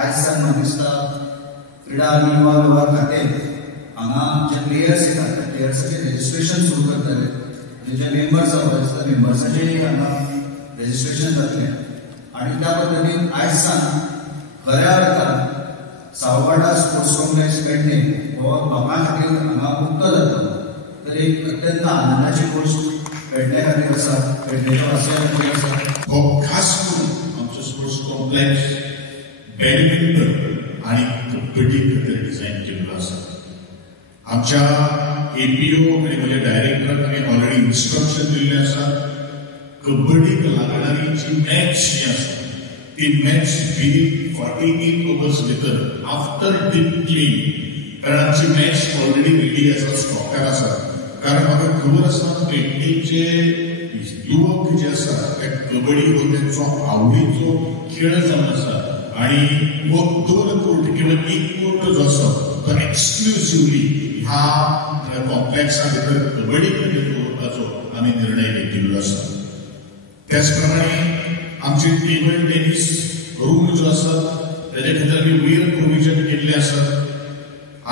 आज सान म्हाका दिसता क्रीडा आनी युवा वेव्हार खातें हांगा जे प्लेयर्स येतात त्या प्लेयर्साचें रजिस्ट्रेशन सुरू करतले आनी जे मेंबर्स आसा मेंबर्साचें हांगा रजिस्ट्रेशन जातलें आनी त्या पद्दतीन आज सान खऱ्या अर्थान सावपाटा स्पोर्ट्स कॉम्प्लेक्स पेडणे हो लोकां खातीर हांगा मुक्त जातलो. तर एक अत्यंत आनंदाची गोष्ट पेडणे खातीर आसा, पेडणेच्या वासियां खातीर आसा. हो खास करून आमचो स्पोर्ट्स कॉम्प्लेक्स बॅडमिंटन आणि कबड्डी खातीर डिझायन केल्लो आसा. आमच्या एपीओ आणि म्हज्या डायरेक्टराक ऑलरेडी इन्स्ट्रक्शन दिल्लें आसा. कबड्डीक लागणारी जी मॅच जी आसा ती मॅच विदीन 48 hours भितर आफ्टर डीप क्लीन, कारण आमची मॅच ऑलरेडी रेडी आसा, स्टॉकार आसा. कारण म्हाका खबर आसा पेडणेचे युवक जे आसा ते कबड्डी हो तेंचो आवडीचो खेळ जावन आसा आनी हो 2 कोर्ट किंवा 1 कोर्ट जो आसा तो एक्सक्लुसिव्हली ह्या कॉम्प्लेक्सा भितर कबड्डी खातीर दवरपाचो आमी निर्णय घेतिल्लो आसा. त्याच प्रमाणे आमचे टेबल टेनिस रूम जो आसा ताचे खातीर आमी वेल प्रोविजन केल्ले आसात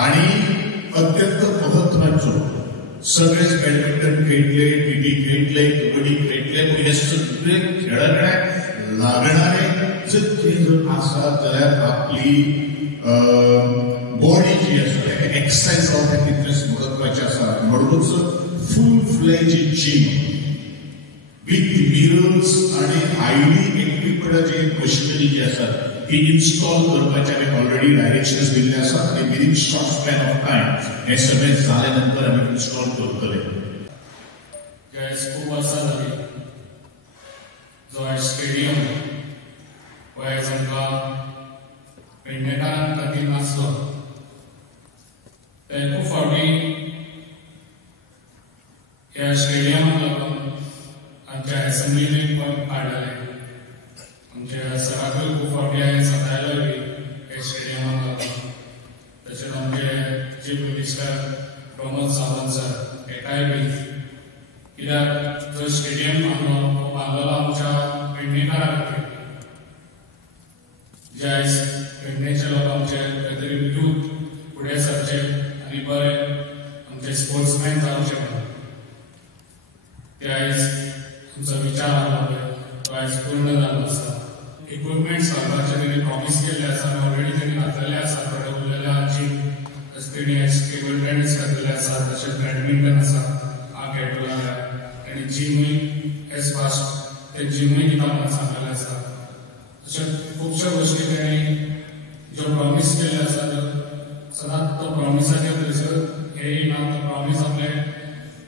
आनी अत्यंत महत्वाचो सगळेच बॅडमिंटन खेळटले, टीटी खेळटले, कबड्डी खेळटले, पूण हे सगळे खेळांकडेन लागणारे जर कितें जर आसात जाल्यार आपली बॉडी जी आसा एक्सरसायज जावप हे तितलेंच महत्वाचें आसा. म्हणूनच फूल फ्लेज जीम विथ मिरर्स आणि हायली इक्विप्ड जे मशिनरी जी आसा ती इन्स्टॉल करपाचे आमी ऑलरेडी डायरेक्शन्स दिल्ले आसात आनी within short span of time हे सगळें जाले नंतर आमी इन्स्टॉल करतले. खूब वर्सां जाली जो स्टेडियम हो आयज आमकां पेडणेकारां खातीर नासलो. ते खूब फावटी ह्या स्टेडियमाक लागून आमच्या असेंब्लीन पण काडलेले. आमच्या सराकूय खूब फावटी हांवें सांगतालो बी हे स्टेडियमाक लागून. तशेंच आमचे chief minister Pramod Sawant sir हेकाय बी, कित्याक जो स्टेडियम बांदलेलो आमच्या पेडणेकारां खातीर, जे आयज पेडणेचे लोक आमचे खंय तरी यूथ फुडें सरचे आनी बरे आमचे स्पोर्ट्समॅन जावचे म्हणून ते आयज आमचो विचार आसलो तो आयज पूर्ण जाल्लो आसा. इक्विपमेंट्स घालपाचे तेणी प्रॉमिस केल्ले आसा, ऑलरेडी तेणी घातलेले आसा. थोडे उरलेले जिम तेणी टेबल टेनीस घातलेले आसा, तशेंच बॅडमिंटन आसा हा खेळटलो जाल्यार आनी जिमूय एज फास्ट ते जिमूय दिता म्हणून सांगलेले आसा. अशें खुबश्यो गोश्टी तेणी ज्यो प्रॉमिस केल्ले आसा सदांच तो प्रॉमिसाचेर थंयसर हे येयना, तो प्रॉमिस आपले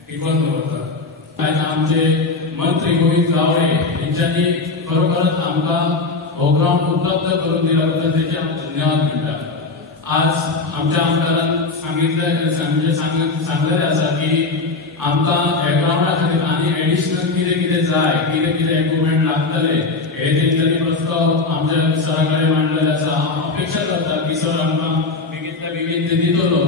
टिकोवन दवरता. आयज आमचे मंत्री गोविंद गावडे यांच्यानी खरोखरच आमकां हो ग्राउंड उपलब्ध करून दिला बद्दल तेचे आमी धन्यवाद दिता. आज आमच्या आमदारान सांगलेले आसा की आमकां ह्या ग्राउंडा खातीर आनी एडिशनल कितें कितें जाय, कितें कितें इक्विपमेंट लागतले हे तेंच्यांनी प्रस्ताव आमच्या सरा कडेन मांडलेले आसा. हांव अपेक्षा करता की सर आमकां बेगींतल्या बेगीन ते दितलो.